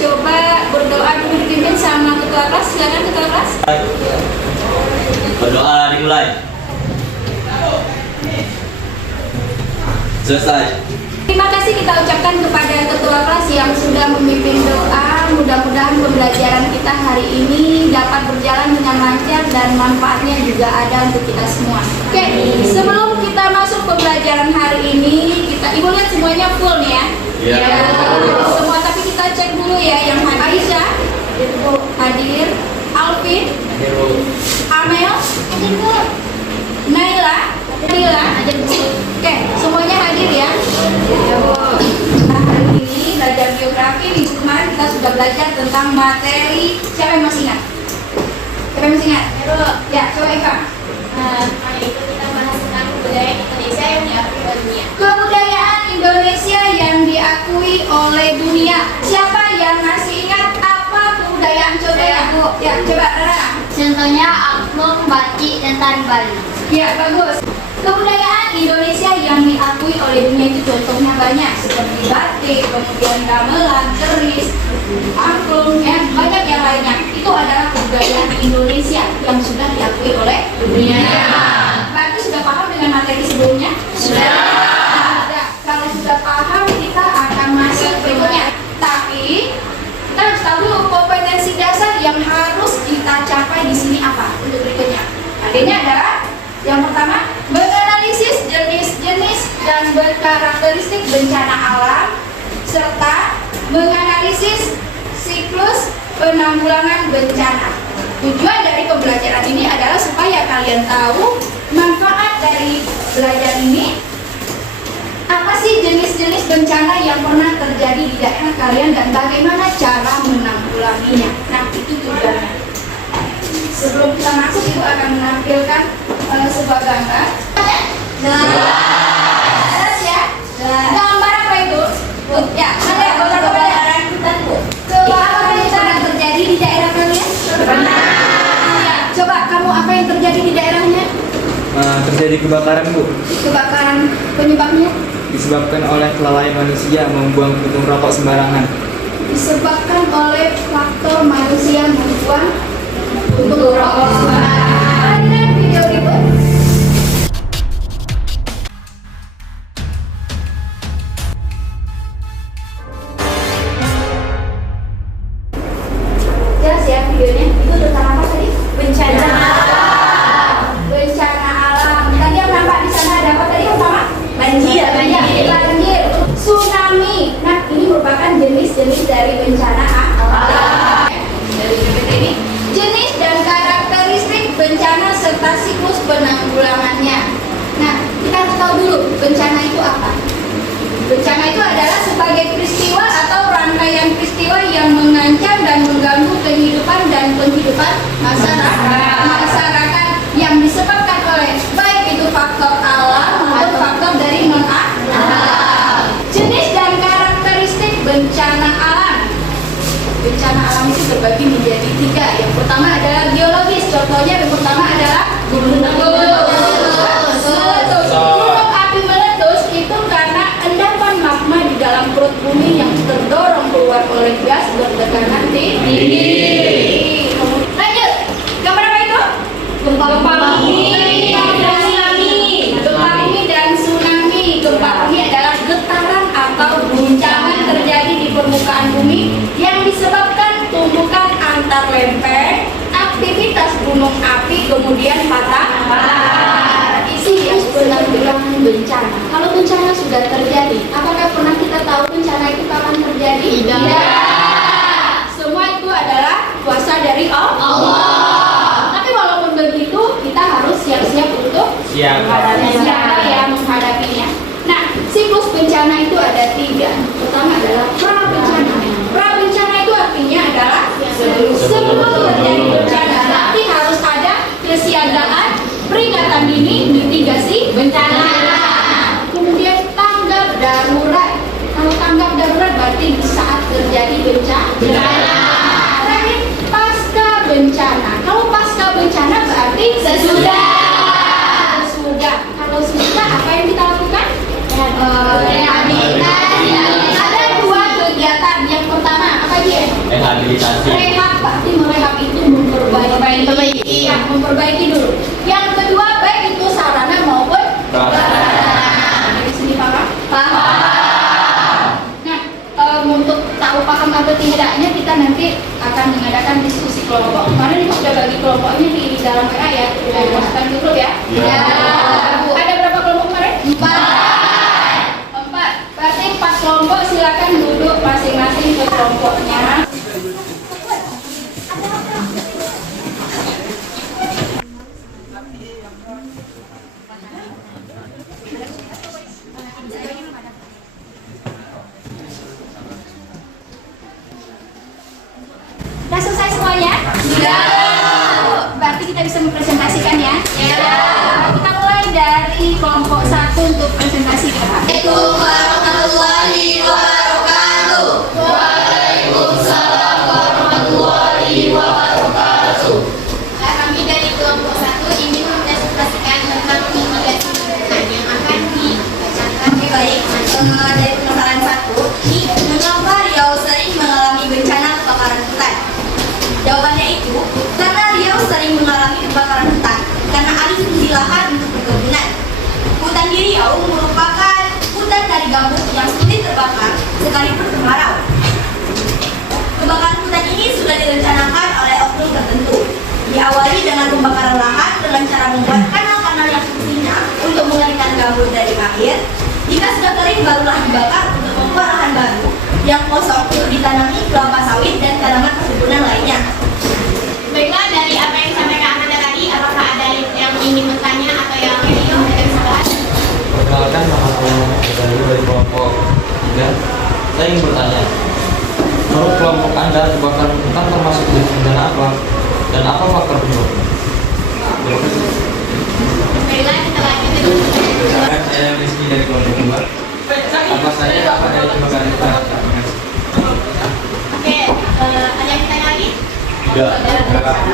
coba berdoa dulu dipimpin sama ketua kelas. Silakan ketua kelas. Berdoa dimulai. Selesai. Terima kasih kita ucapkan kepada ketua kelas yang sudah memimpin doa. Mudah-mudahan pembelajaran kita hari ini dapat berjalan dengan lancar dan manfaatnya juga ada untuk kita semua. Oke, sebelum kita masuk pembelajaran hari ini, Ibu lihat semuanya full nih ya. Iya. Semua, tapi kita cek dulu ya yang Aisyah hadir, Alvin, Amel, Naila, Nila, oke, semuanya hadir ya. Nah, hari ini belajar geografi. Minggu kemarin kita sudah belajar tentang materi. Siapa yang masih ingat? Siapa yang masih ingat? Ya, coba Eva. Hari itu kita bahas tentang kebudayaan Indonesia yang diakui oleh dunia. Kebudayaan Indonesia yang diakui oleh dunia. Siapa yang masih ingat apa kebudayaan? Coba ya, Bu. Ya, coba Rara. Contohnya angklung, batik, dan tari Bali. Ya, bagus. Kebudayaan Indonesia yang diakui oleh dunia itu contohnya banyak, seperti batik, kemudian gamelan, keris, angklung, ya, banyak yang lainnya. Itu adalah kebudayaan Indonesia yang sudah diakui oleh dunia. Berarti sudah paham dengan materi sebelumnya? Sudah. Nah, kalau sudah paham, kita akan masuk berikutnya. Tapi kita harus tahu dulu kompetensi dasar yang harus kita capai di sini apa untuk berikutnya. Adanya adalah yang pertama, menganalisis jenis-jenis dan berkarakteristik bencana alam serta menganalisis siklus penanggulangan bencana. Tujuan dari pembelajaran ini adalah supaya kalian tahu manfaat dari belajar ini. Apa sih jenis-jenis bencana yang pernah terjadi di daerah kalian dan bagaimana cara menanggulanginya. Nah, itu tujuannya. Sebelum kita masuk, Ibu akan menampilkan sebuah gambar. Jelas ya? Gambar apa itu? Ya, ada kebakaran hutan, Bu. Kebakaran hutan yang terjadi di daerah kalian? Pernah. Ya, coba kamu apa yang terjadi di daerahnya? Terjadi kebakaran, Bu. Kebakaran penyebabnya? Disebabkan oleh kelalaian manusia membuang puntung rokok sembarangan. Disebabkan oleh faktor manusia membuang puntung rokok sembarangan. Ada video itu? Jelas ya videonya? Itu tentang apa tadi? Bencana alam. Bencana alam. Tadi yang nampak di sana ada apa tadi yang pertama? Banjir. Banjir. Tsunami. Nah, ini merupakan jenis-jenis dari bencana alam. Dari PPT ini, jenis dan karakteristik bencana serta siklus penanggulangannya. Nah, kita harus tahu dulu bencana itu apa. Bencana itu adalah sebagai peristiwa atau rangkaian peristiwa yang mengancam dan mengganggu kehidupan dan penghidupan masyarakat yang disebabkan oleh baik itu faktor alam maupun faktor dari non-alam. Jenis dan karakteristik bencana alam. Bencana alam itu terbagi menjadi 3. Yang pertama adalah geologis. Contohnya yang pertama adalah gunung meletus. Gunung api meletus itu karena endapan magma di dalam perut bumi yang terdorong keluar oleh gas bertekanan tinggi. Lanjut. Gambar apa itu? Gempa bumi dan tsunami. Gempa bumi dan tsunami. Gempa bumi adalah getaran atau guncangan terjadi di permukaan bumi yang disebabkan tumbukan antar lempeng, aktivitas gunung api, kemudian patah. Isi ya penanggulangan bencana. Kalau bencana sudah terjadi, apakah pernah kita tahu bencana itu kapan terjadi? Tidak. Semua itu adalah kuasa dari Allah. Tapi walaupun begitu, kita harus siap-siap untuk menghadapinya. Nah, siklus bencana itu ada 3. Pertama adalah pra-bencana. Pra-bencana itu artinya adalah sebelum terjadi bencana. Nanti harus ada kesiagaan, peringatan dini, mitigasi bencana. Kemudian tanggap darurat. Kalau tanggap darurat berarti di saat terjadi bencana. Terakhir, pasca bencana. Kalau pasca bencana berarti sesudah. Kalau sesudah apa yang kita lakukan? Rehabilitasi. Ada 2 kegiatan. Yang pertama apa dia? rehabilitasi. Rehab, berarti merehab itu memperbaiki. Ya, memperbaiki dulu. Yang kedua, baik itu sarana maupun prasarana. Dari sini paham? Paham. Nah, untuk tahu paham atau tidaknya kita nanti akan mengadakan diskusi kelompok. Kemarin ibu sudah bagi kelompoknya di dalam WA ya. Sudah dimasukkan di grup ya? Ya. Ada berapa kelompok kemarin? 4. Berarti 4 kelompok, silakan duduk masing-masing ke kelompoknya. Sudah selesai semuanya? Sudah. Berarti kita bisa mempresentasikan ya? Ya. Kita mulai dari kelompok 1 untuk presentasi. Assalamualaikum warahmatullahi wabarakatuh. Waalaikumsalam warahmatullahi wabarakatuh. Kami dari kelompok 1 ingin mempresentasikan tentang mitigasi lingkungan yang akan dibacakan. Baik, dari penasaran 1, mengapa Riau sering mengalami bencana kebakaran hutan? Jawabannya itu, karena Riau sering mengalami kebakaran hutan karena alih fungsi lahan untuk perkebunan. Hutan di Riau merupakan hutan dari gambut yang sulit terbakar sekalipun kemarau. Kebakaran hutan ini sudah direncanakan oleh oknum tertentu. Diawali dengan pembakaran lahan dengan cara membuat kanal-kanal yang fungsinya untuk mengalirkan gambut dari air. Jika sudah kering barulah dibakar untuk membuat lahan baru yang kosong untuk ditanami kelapa sawit dan tanaman perkebunan lainnya. Baiklah, dari apa yang disampaikan Anda tadi, apakah ada yang ingin bertanya atau yang ingin bisa bahas? Perkenalkan, nama saya dari kelompok 3. Saya ingin bertanya, menurut kelompok Anda kebakaran hutan termasuk jenis bencana apa dan apa faktor penyebabnya? Terima kasih. Baiklah, kita lanjut dengan Perkenalkan, saya Rizky dari kelompok 2. Apa saja dampak dari kebakaran hutan? Oke, ada yang ditanya lagi? Tidak.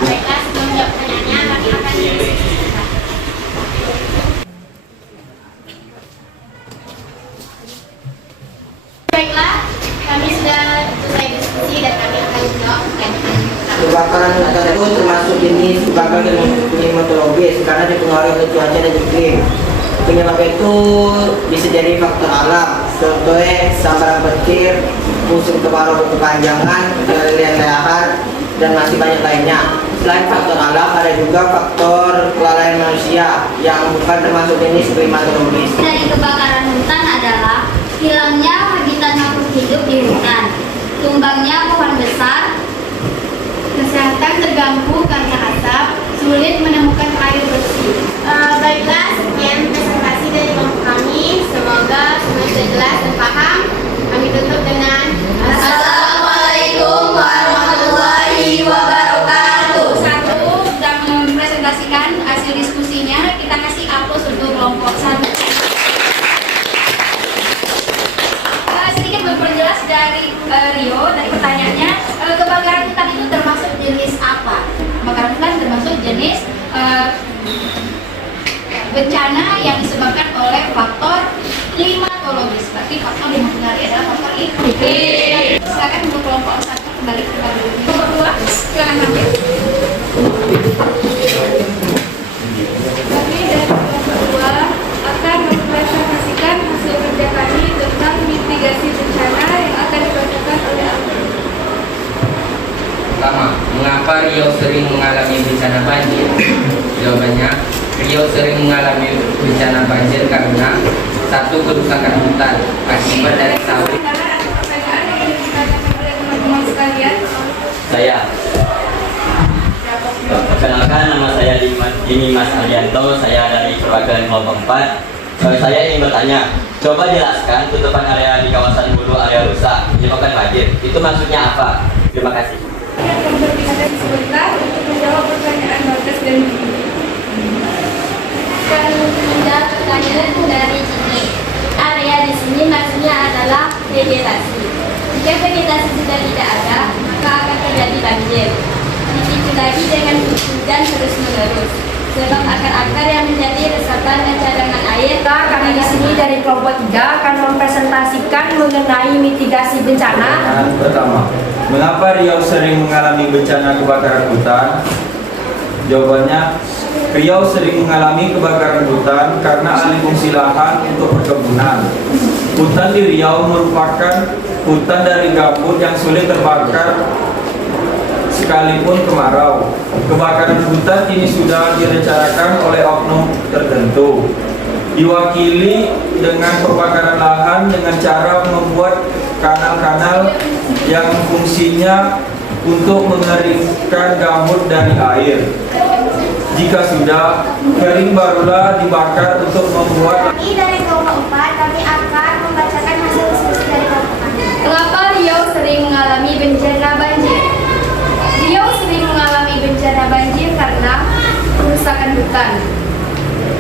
Baiklah, sebelum jawab pertanyaannya, kami akan diskusikan. Baiklah, kami sudah selesai diskusi dan kami akan menjawab pertanyaan. Kebakaran hutan itu termasuk jenis kebakaran klimatologis karena dipengaruhi oleh cuaca dan iklim. Penyebab itu bisa jadi faktor alam, contohnya sambaran petir, musim kemarau berkepanjangan, kegelian lahan, dan masih banyak lainnya. Selain faktor alam, ada juga faktor kelalaian manusia yang bukan termasuk jenis klimatologis. Dari kebakaran hutan adalah hilangnya habitat makhluk hidup di hutan, tumbangnya pohon besar, kesehatan terganggu karena asap, sulit menemukan air bersih. Baiklah, sekian presentasi dari kelompok kami. Semoga semua sudah jelas dan paham. Kami tutup dengan Assalamualaikum warahmatullahi wabarakatuh. 1 sudah mempresentasikan hasil diskusinya. Kita kasih aplaus untuk kelompok 1. Sedikit memperjelas dari Rio, dari pertanyaannya, kebakaran hutan itu termasuk jenis apa? Kebakaran hutan termasuk jenis bencana yang disebabkan oleh faktor klimatologis. Berarti faktor yang mempengaruhi adalah faktor iklim. Silakan untuk kelompok 1 kembali ke dulu. Kelompok 2, silakan ambil. Kami dari kelompok 2 akan mempresentasikan hasil kerja kami tentang mitigasi bencana yang akan dibacakan oleh Abdul. Pertama, mengapa Riau sering mengalami bencana banjir? Jawabannya, Riau sering mengalami bencana banjir karena 1. Kerusakan hutan akibat dari sawit. Sementara ada pertanyaan yang ingin ditanyakan oleh teman-teman sekalian. Saya. Perkenalkan, nama saya Mas Arianto, saya dari perwakilan kelompok 4. Saya ingin bertanya, coba jelaskan tutupan area di kawasan Hulu area rusak menyebabkan banjir. Itu maksudnya apa? Terima kasih. Yang kembali ada sebentar untuk menjawab pertanyaan Bagas dan Bibi. akan menjawab pertanyaan dari Cini. Area di sini maksudnya adalah vegetasi. Jika vegetasi sudah tidak ada, maka akan terjadi banjir. Dipicu lagi dengan hujan terus-menerus. Sebab akar-akar yang menjadi resapan dan cadangan air. Kami di sini dari kelompok 3 akan mempresentasikan mengenai mitigasi bencana. Pertama, Mengapa Riau sering mengalami bencana kebakaran hutan? Jawabannya, Riau sering mengalami kebakaran hutan karena alih fungsi lahan untuk perkebunan. Hutan di Riau merupakan hutan dari gambut yang sulit terbakar sekalipun kemarau. Kebakaran hutan ini sudah direncanakan oleh oknum tertentu, diwakili dengan pembakaran lahan dengan cara membuat kanal-kanal yang fungsinya untuk mengeringkan gambut dari air. Jika sudah kering, barulah dibakar untuk membuat. Kami dari kelompok 4, kami akan membacakan hasil diskusi dari kelompok kami. Mengapa Riau sering mengalami bencana banjir? Riau sering mengalami bencana banjir karena kerusakan hutan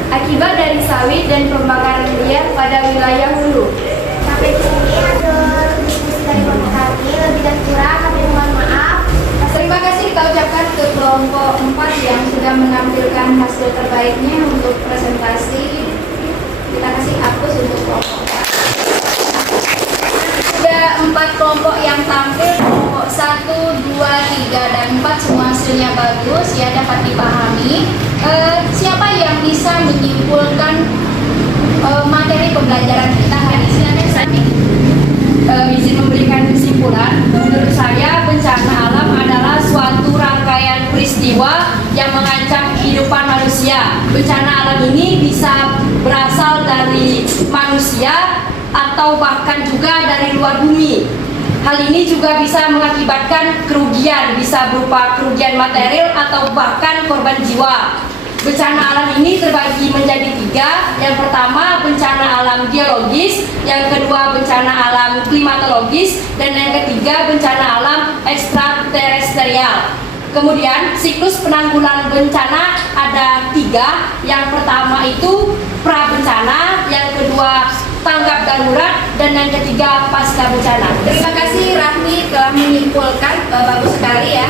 akibat dari sawit dan pembakaran liar pada wilayah hulu. Sampai di sini hasil diskusi dari kelompok kami. Lebih dan kurang kami mohon maaf. Terima kasih kita ucapkan ke kelompok 4 yang sudah menampilkan hasil terbaiknya untuk presentasi. Kita kasih hapus untuk kelompok 4. Sudah 4 kelompok yang tampil, kelompok 1, 2, 3, dan 4 semua hasilnya bagus ya, dapat dipahami. Siapa yang bisa menyimpulkan materi pembelajaran kita hari ini? Izin memberikan kesimpulan. Menurut saya, bencana alam adalah suatu rangkaian peristiwa yang mengancam kehidupan manusia. Bencana alam ini bisa berasal dari manusia atau bahkan juga dari luar bumi. Hal ini juga bisa mengakibatkan kerugian, bisa berupa kerugian material atau bahkan korban jiwa. Bencana alam ini terbagi menjadi 3. Yang pertama, bencana alam geologis, yang kedua bencana alam klimatologis, dan yang ketiga bencana alam ekstraterestrial. Kemudian siklus penanggulangan bencana ada 3. Yang pertama itu pra bencana, yang kedua tanggap darurat, dan yang ketiga pasca bencana. Terima kasih Rahmi telah menyimpulkan, bagus sekali ya.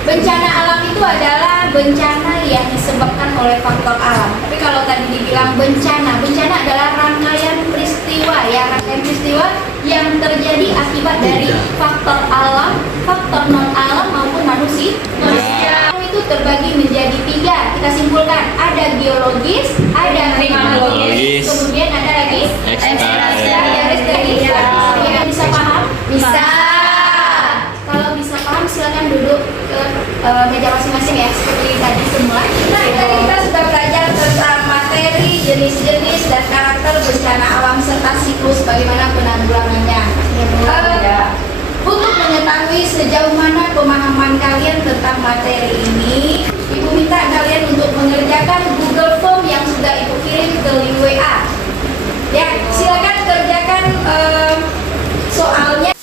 Bencana alam itu adalah bencana yang disebabkan oleh faktor alam. Tapi kalau tadi dibilang bencana adalah rangkaian peristiwa ya, rangkaian peristiwa yang terjadi akibat dari faktor alam, faktor non alam maupun manusia. Alam itu terbagi menjadi 3. Kita simpulkan, ada geologis, ada klimatologis, kemudian ada lagi ekstraterestrial. Ya, bisa paham? Bisa. Kalau bisa paham, silakan duduk ke meja masing-masing ya, seperti tadi semua. Nah, tadi kita sudah belajar tentang materi, jenis-jenis, dan karakter bencana alam serta siklus bagaimana penanggulangannya. Untuk mengetahui sejauh mana pemahaman kalian tentang materi ini, Ibu minta kalian untuk mengerjakan Google Form yang sudah Ibu kirim ke link WA. Ya, silakan kerjakan soalnya.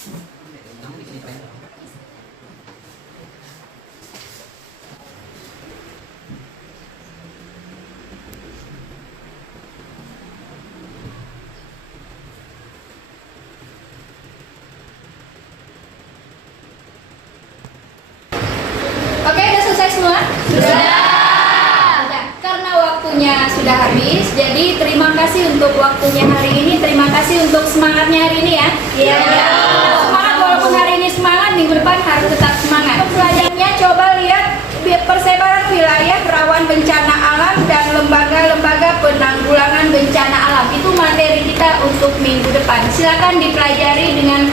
Oke, udah selesai semua? Sudah. Karena waktunya sudah habis, jadi terima kasih untuk waktunya hari ini. Terima kasih untuk semangatnya hari ini ya. Iya. Semangat, walaupun hari ini semangat, minggu depan harus tetap semangat. Pelajarannya coba lihat persebaran wilayah rawan bencana alam dan lembaga-lembaga penanggulangan bencana alam. Itu materi kita untuk minggu depan. Silakan dipelajari dengan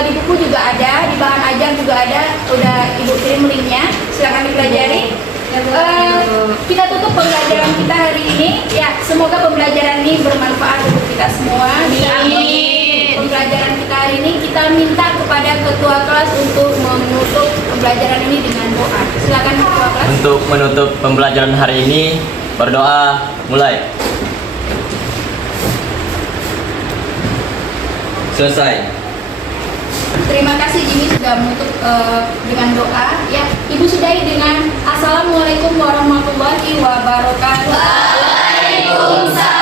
di buku juga ada, di bahan ajar juga ada, udah Ibu kirim linknya, silakan dipelajari. Kita tutup pembelajaran kita hari ini ya, semoga pembelajaran ini bermanfaat untuk kita semua. Amin. Pembelajaran kita hari ini kita minta kepada ketua kelas untuk menutup pembelajaran ini dengan doa. Silakan ketua kelas. Untuk menutup pembelajaran hari ini, berdoa mulai. Selesai. Terima kasih Jimmy sudah menutup dengan doa. Ya, Ibu sudahi dengan Assalamualaikum warahmatullahi wabarakatuh. Waalaikumsalam.